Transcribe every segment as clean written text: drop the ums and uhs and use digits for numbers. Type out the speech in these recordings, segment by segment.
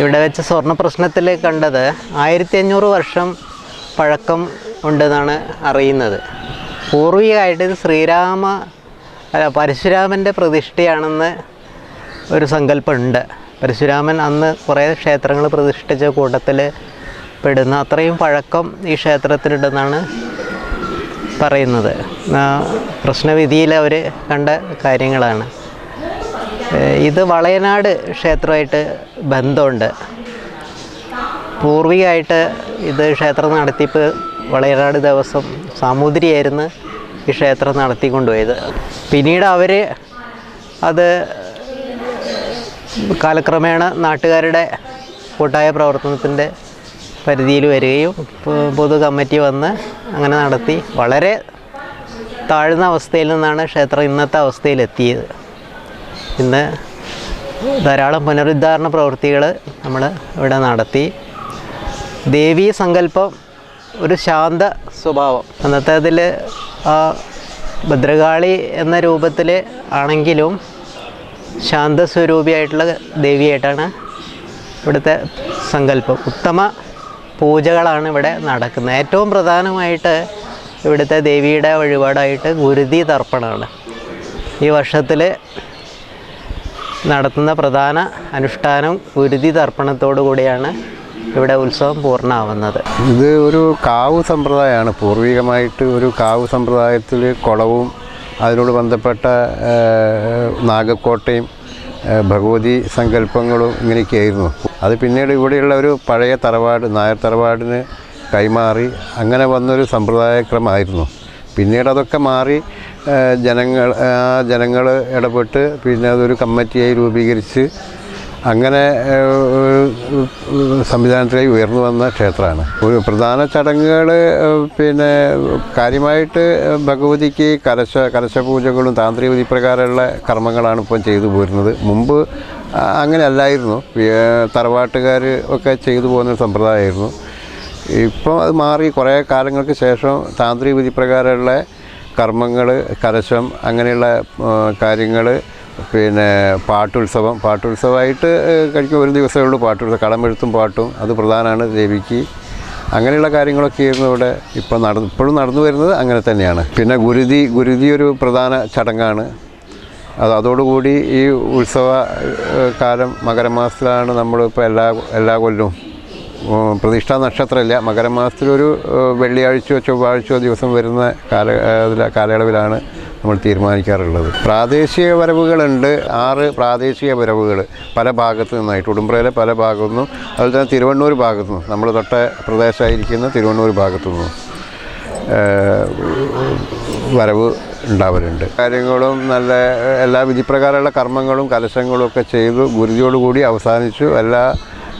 ഇവിടെ വെച്ച് സ്വർണ്ണ പ്രശ്നത്തിൽ കണ്ടത് 1500 വർഷം പഴക്കം ഉണ്ടെന്നാണ് അറിയുന്നത്. പൂർവികമായിട്ട് ഇത് പരശുരാമൻ്റെ പ്രതിഷ്ഠയാണെന്ന് ഒരു സങ്കല്പമുണ്ട്. പരശുരാമൻ അന്ന് കുറേ ക്ഷേത്രങ്ങൾ പ്രതിഷ്ഠിച്ച കൂട്ടത്തിൽ പെടുന്ന അത്രയും പഴക്കം ഈ ക്ഷേത്രത്തിനുണ്ടെന്നാണ് പറയുന്നത്. പ്രശ്നവിധിയിൽ അവർ കണ്ട കാര്യങ്ങളാണ്. ഇത് വളയനാട് ക്ഷേത്രമായിട്ട് ബന്ധമുണ്ട്. പൂർവികമായിട്ട് ഇത് ക്ഷേത്രം നടത്തിപ്പ് വളയനാട് ദേവസ്വം സാമൂതിരിയായിരുന്നു ഈ ക്ഷേത്രം നടത്തിക്കൊണ്ടുപോയത്. പിന്നീട് അവർ അത് കാലക്രമേണ നാട്ടുകാരുടെ കൂട്ടായ പ്രവർത്തനത്തിൻ്റെ പരിധിയിൽ വരികയും പൊതു കമ്മിറ്റി വന്ന് അങ്ങനെ നടത്തി വളരെ താഴ്ന്ന അവസ്ഥയിൽ നിന്നാണ് ക്ഷേത്രം ഇന്നത്തെ അവസ്ഥയിലെത്തിയത്. ഇന്ന് ധാരാളം പുനരുദ്ധാരണ പ്രവൃത്തികൾ നമ്മൾ ഇവിടെ നടത്തി. ദേവീ സങ്കല്പം ഒരു ശാന്ത സ്വഭാവം. അന്നത്തെ അതിൽ ഭദ്രകാളി എന്ന രൂപത്തിൽ ആണെങ്കിലും ശാന്തസ്വരൂപിയായിട്ടുള്ള ദേവിയായിട്ടാണ് ഇവിടുത്തെ സങ്കല്പം. ഉത്തമ പൂജകളാണ് ഇവിടെ നടക്കുന്നത്. ഏറ്റവും പ്രധാനമായിട്ട് ഇവിടുത്തെ ദേവിയുടെ വഴിപാടായിട്ട് ഗുരുതി തർപ്പണമാണ്. ഈ വർഷത്തിൽ നടത്തുന്ന പ്രധാന അനുഷ്ഠാനം ഗുരുതി തർപ്പണത്തോടു കൂടിയാണ് ഇവിടെ ഉത്സവം പൂർണ്ണമാവുന്നത്. ഇത് ഒരു കാവ് സമ്പ്രദായമാണ്. പൂർവികമായിട്ട് ഒരു കാവ് സമ്പ്രദായത്തിൽ കുളവും അതിനോട് ബന്ധപ്പെട്ട നാഗക്കോട്ടയും ഭഗവതി സങ്കല്പങ്ങളും ഇങ്ങനെയൊക്കെയായിരുന്നു. അത് പിന്നീട് ഇവിടെയുള്ള ഒരു പഴയ തറവാട്, നായർ തറവാടിന് കൈമാറി അങ്ങനെ വന്നൊരു സമ്പ്രദായക്രമമായിരുന്നു. പിന്നീട് അതൊക്കെ മാറി ജനങ്ങൾ ഇടപെട്ട് പിന്നെ അതൊരു കമ്മിറ്റിയായി രൂപീകരിച്ച് അങ്ങനെ സംവിധാനത്തിലേക്ക് ഉയർന്നു വന്ന ക്ഷേത്രമാണ്. ഒരു പ്രധാന ചടങ്ങുകൾ പിന്നെ കാര്യമായിട്ട് ഭഗവതിക്ക് കലശപൂജകളും താന്ത്രിക വിധിപ്രകാരമുള്ള കർമ്മങ്ങളാണ് ഇപ്പം ചെയ്തു പോരുന്നത്. മുമ്പ് അങ്ങനെ അല്ലായിരുന്നു. തറവാട്ടുകാർ ഒക്കെ ചെയ്തു പോകുന്ന സമ്പ്രദായമായിരുന്നു. ഇപ്പോൾ അത് മാറി കുറേ കാലങ്ങൾക്ക് ശേഷം താന്ത്രിക വിധിപ്രകാരമുള്ള കർമ്മങ്ങൾ, കലശം, അങ്ങനെയുള്ള കാര്യങ്ങൾ, പിന്നെ പാട്ടുത്സവമായിട്ട് കഴിക്കും. ഒരു ദിവസമേ ഉള്ളൂ പാട്ടുത്സവം. കളമെഴുത്തും പാട്ടും അത് പ്രധാനമാണ് ദേവിക്ക്. അങ്ങനെയുള്ള കാര്യങ്ങളൊക്കെ ആയിരുന്നു ഇവിടെ ഇപ്പോഴും നടന്നു വരുന്നത്. അങ്ങനെ തന്നെയാണ്. പിന്നെ ഗുരുതി ഒരു പ്രധാന ചടങ്ങാണ്. അതോടുകൂടി ഈ ഉത്സവ കാലം മകരമാസത്തിലാണ് നമ്മളിപ്പോൾ എല്ലാ കൊല്ലവും പ്രതിഷ്ഠാ നക്ഷത്രമില്ല. മകരമാസത്തിലൊരു വെള്ളിയാഴ്ചയോ ചൊവ്വാഴ്ചയോ ദിവസം വരുന്ന കാലയളവിലാണ് നമ്മൾ തീരുമാനിക്കാറുള്ളത്. പ്രാദേശിക വരവുകളുണ്ട്. 6 പ്രാദേശിക വരവുകൾ പല ഭാഗത്തു നിന്നായിട്ട്, ഉടുമ്പ്രയിലെ പല ഭാഗത്തു നിന്നും, അതുപോലെ തന്നെ തിരുവണ്ണൂർ ഭാഗത്തു നിന്നും, നമ്മൾ തൊട്ട പ്രദേശമായിരിക്കുന്ന തിരുവണ്ണൂർ ഭാഗത്തു നിന്നും വരവ് ഉണ്ടാവലുണ്ട്. കാര്യങ്ങളും നല്ല എല്ലാ വിധിപ്രകാരമുള്ള കർമ്മങ്ങളും കലശങ്ങളും ഒക്കെ ചെയ്തു ഗുരുതിയോടുകൂടി അവസാനിച്ചു. എല്ലാ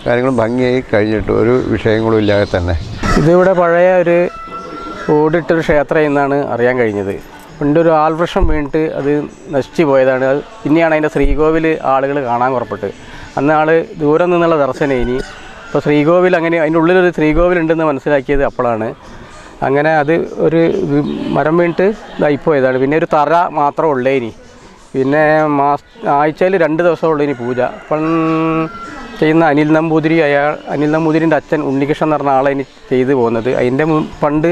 കാര്യങ്ങളും ഭംഗിയായി കഴിഞ്ഞിട്ട് ഒരു വിഷയങ്ങളും ഇല്ലാതെ തന്നെ. ഇതിവിടെ പഴയ ഒരു ഓടിട്ടൊരു ക്ഷേത്രം എന്നാണ് അറിയാൻ കഴിഞ്ഞത്. പണ്ടൊരു ആൽവൃക്ഷം വീണിട്ട് അത് നശിച്ചു പോയതാണ്. അത് പിന്നെയാണ് അതിൻ്റെ ശ്രീകോവിൽ ആളുകൾ കാണാൻ പുറപ്പെട്ട്. അന്ന് ദൂരം നിന്നുള്ള ദർശനം. ഇനി ഇപ്പോൾ ശ്രീകോവിൽ അങ്ങനെ അതിൻ്റെ ഉള്ളിലൊരു ശ്രീകോവിലുണ്ടെന്ന് മനസ്സിലാക്കിയത് അപ്പോഴാണ്. അങ്ങനെ അത് ഒരു മരം വീണിട്ട് ഇതായിപ്പോയതാണ്. പിന്നെ ഒരു തറ മാത്രമേ ഉള്ളേ. ഇനി പിന്നെ ആഴ്ചയിൽ 2 ദിവസമേ ഉള്ളൂ ഇനി പൂജ. അപ്പം ചെയ്യുന്ന അനിൽ നമ്പൂതിരിൻ്റെ അച്ഛൻ ഉണ്ണികൃഷ്ണൻ എന്ന് പറഞ്ഞ ആളെ ഇനി ചെയ്തു പോകുന്നത്. അതിൻ്റെ പണ്ട്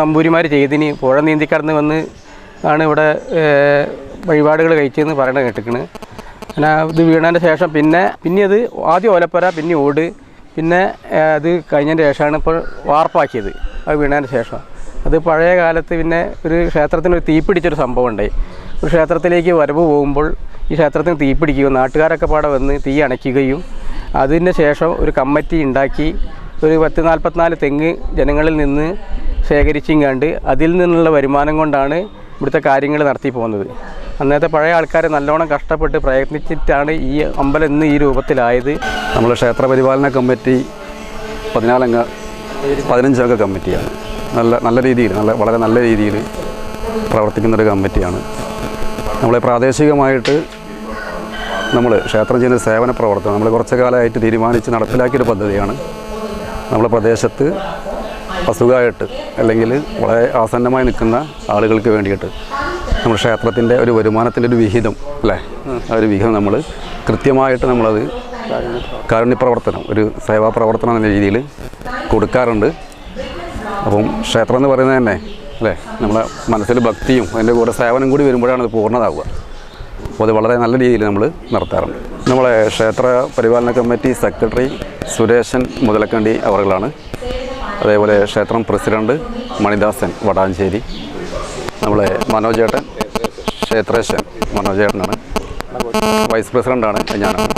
നമ്പൂരിമാർ ചെയ്തിനി പുഴ നീന്തിക്കടന്ന് വന്ന് ആണ് ഇവിടെ വഴിപാടുകൾ കഴിച്ചതെന്ന് പറയണത് കേട്ടിക്കണ്. അങ്ങനെ ഇത് വീണതിൻ്റെ ശേഷം പിന്നെ അത് ആദ്യം ഓലപ്പുര, പിന്നെ ഓട്, പിന്നെ അത് കഴിഞ്ഞതിൻ്റെ ശേഷമാണ് ഇപ്പോൾ വാർപ്പാക്കിയത്. അത് വീണതിൻ്റെ ശേഷം അത് പഴയ കാലത്ത് പിന്നെ ഒരു ക്ഷേത്രത്തിനൊരു തീപിടിച്ചൊരു സംഭവം ഉണ്ടായി. ഒരു ക്ഷേത്രത്തിലേക്ക് വരവ് പോകുമ്പോൾ ഈ ക്ഷേത്രത്തിന് തീപിടിക്കുകയും നാട്ടുകാരൊക്കെ പാടെ വന്ന് തീ അണയ്ക്കുകയും അതിന് ശേഷം ഒരു കമ്മിറ്റി ഉണ്ടാക്കി ഒരു 10-44 തെങ്ങ് ജനങ്ങളിൽ നിന്ന് ശേഖരിച്ചും കണ്ട് അതിൽ നിന്നുള്ള വരുമാനം കൊണ്ടാണ് ഇവിടുത്തെ കാര്യങ്ങൾ നടത്തി പോകുന്നത്. അന്നത്തെ പഴയ ആൾക്കാർ നല്ലോണം കഷ്ടപ്പെട്ട് പ്രയത്നിച്ചിട്ടാണ് ഈ അമ്പലം ഇന്ന് ഈ രൂപത്തിലായത്. നമ്മൾ ക്ഷേത്ര പരിപാലന കമ്മിറ്റി 15 അംഗ കമ്മിറ്റിയാണ്. നല്ല രീതിയിൽ വളരെ നല്ല രീതിയിൽ പ്രവർത്തിക്കുന്നൊരു കമ്മിറ്റിയാണ്. നമ്മൾ പ്രാദേശികമായിട്ട് നമ്മൾ ക്ഷേത്രം ചെയ്യുന്ന സേവന പ്രവർത്തനം നമ്മൾ കുറച്ച് കാലമായിട്ട് തീരുമാനിച്ച് നടപ്പിലാക്കിയൊരു പദ്ധതിയാണ്. നമ്മുടെ പ്രദേശത്ത് അസുഖമായിട്ട് അല്ലെങ്കിൽ വളരെ ആസന്നമായി നിൽക്കുന്ന ആളുകൾക്ക് വേണ്ടിയിട്ട് നമ്മൾ ക്ഷേത്രത്തിൻ്റെ ഒരു വരുമാനത്തിൻ്റെ ഒരു വിഹിതം അല്ലേ, ആ ഒരു വിഹിതം നമ്മൾ കൃത്യമായിട്ട് നമ്മളത് കാരുണ്യ പ്രവർത്തനം, ഒരു സേവാ പ്രവർത്തനം എന്ന രീതിയിൽ കൊടുക്കാറുണ്ട്. അപ്പം ക്ഷേത്രം എന്ന് പറയുന്നത് തന്നെ അല്ലേ, നമ്മളെ മനസ്സിൽ ഭക്തിയും അതിൻ്റെ കൂടെ സേവനം കൂടി വരുമ്പോഴാണ് അത് പൂർണ്ണതാവുക. അപ്പോൾ അത് വളരെ നല്ല രീതിയിൽ നമ്മൾ നടത്താറുണ്ട്. നമ്മളെ ക്ഷേത്ര പരിപാലന കമ്മിറ്റി സെക്രട്ടറി സുരേശൻ മുതലക്കണ്ടി അവറുകളാണ്. അതേപോലെ ക്ഷേത്രം പ്രസിഡന്റ് മണിദാസൻ വടാഞ്ചേരി, നമ്മളെ മനോജേട്ടൻ ക്ഷേത്രേശൻ മനോജേട്ടനാണ്, വൈസ് പ്രസിഡൻ്റാണ് ഞാനാണ്.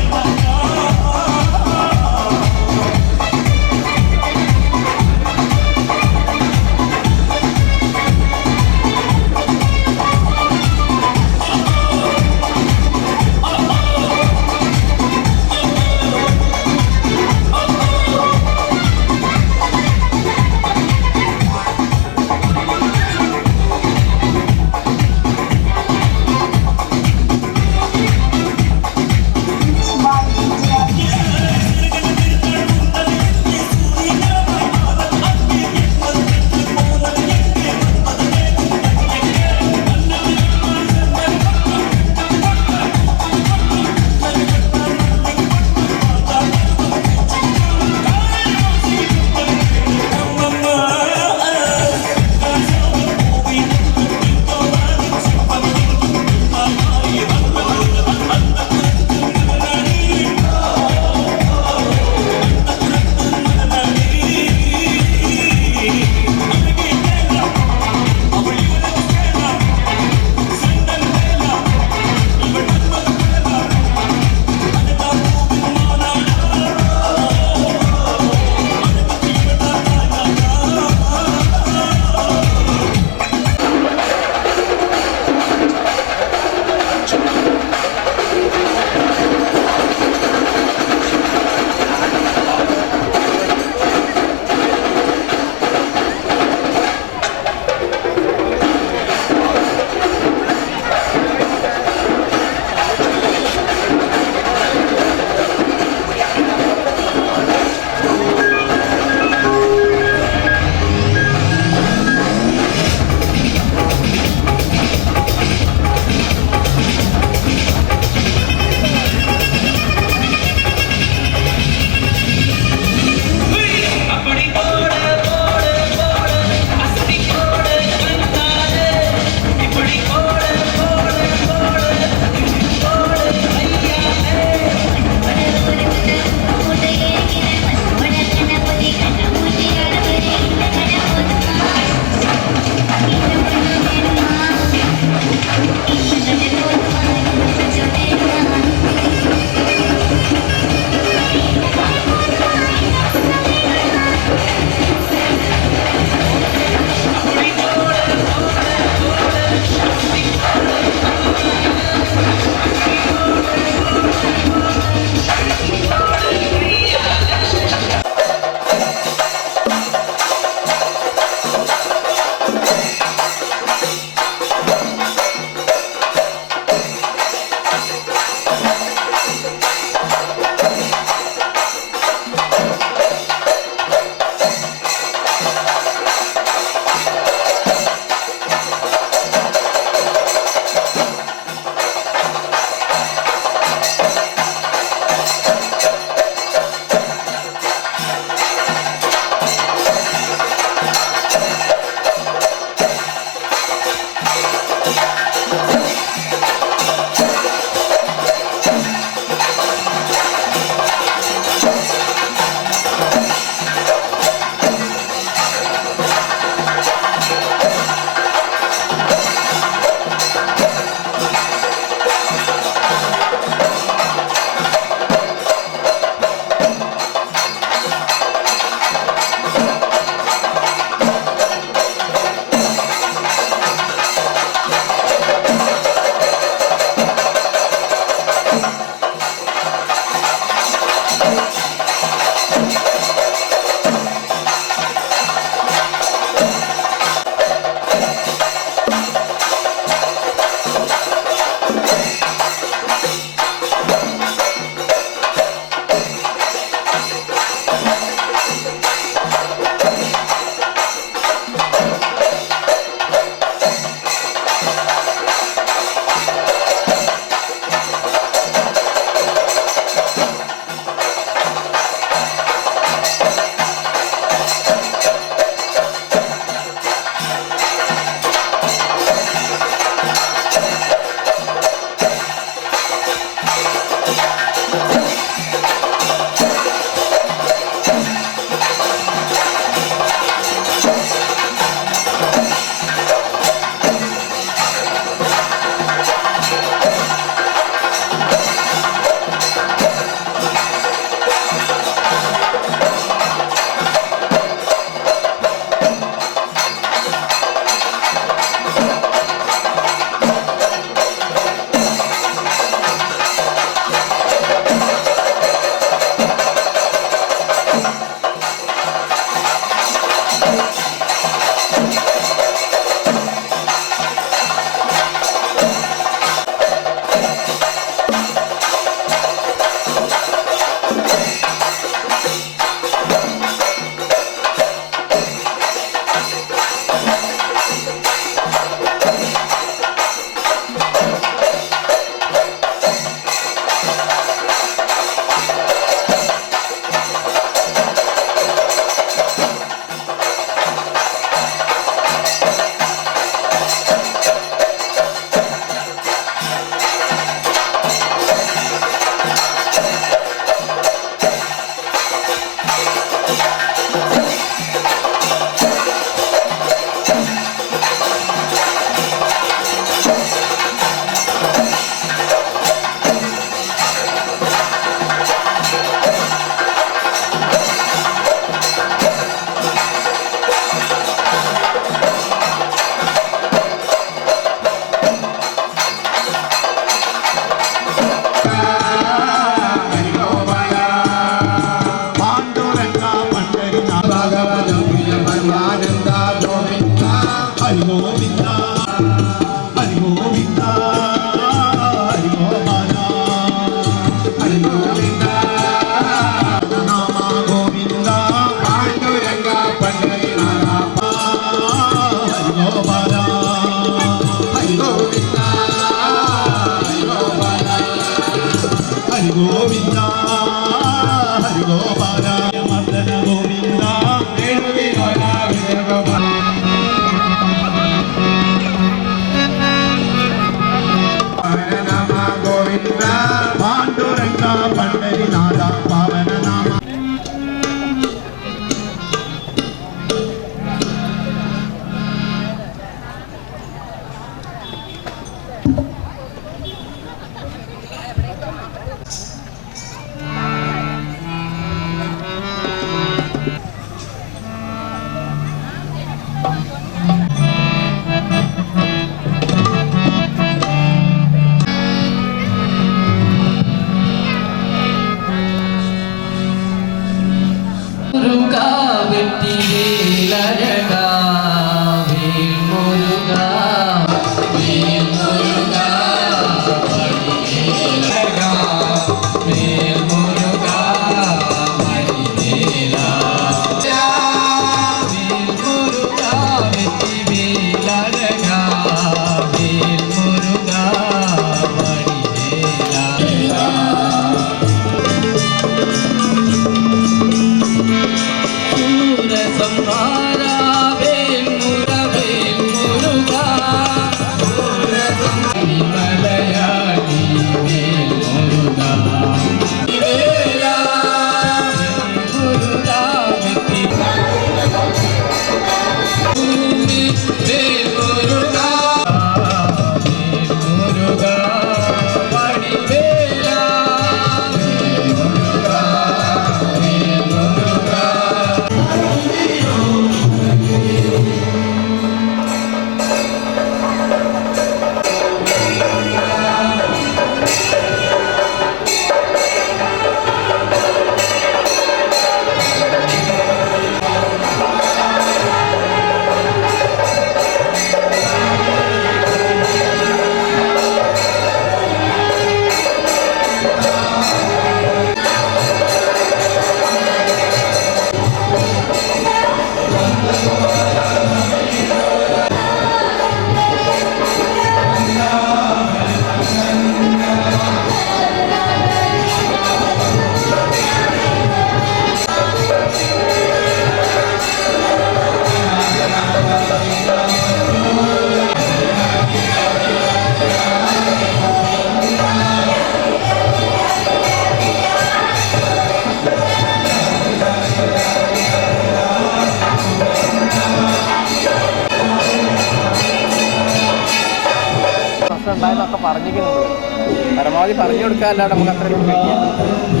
ഉണ്ടായെന്നൊക്കെ പറഞ്ഞിരിക്കുന്നുണ്ട്. പരമാവധി പറഞ്ഞു കൊടുക്കാനല്ലാതെ നമുക്ക് അത്രയും കഴിയില്ല.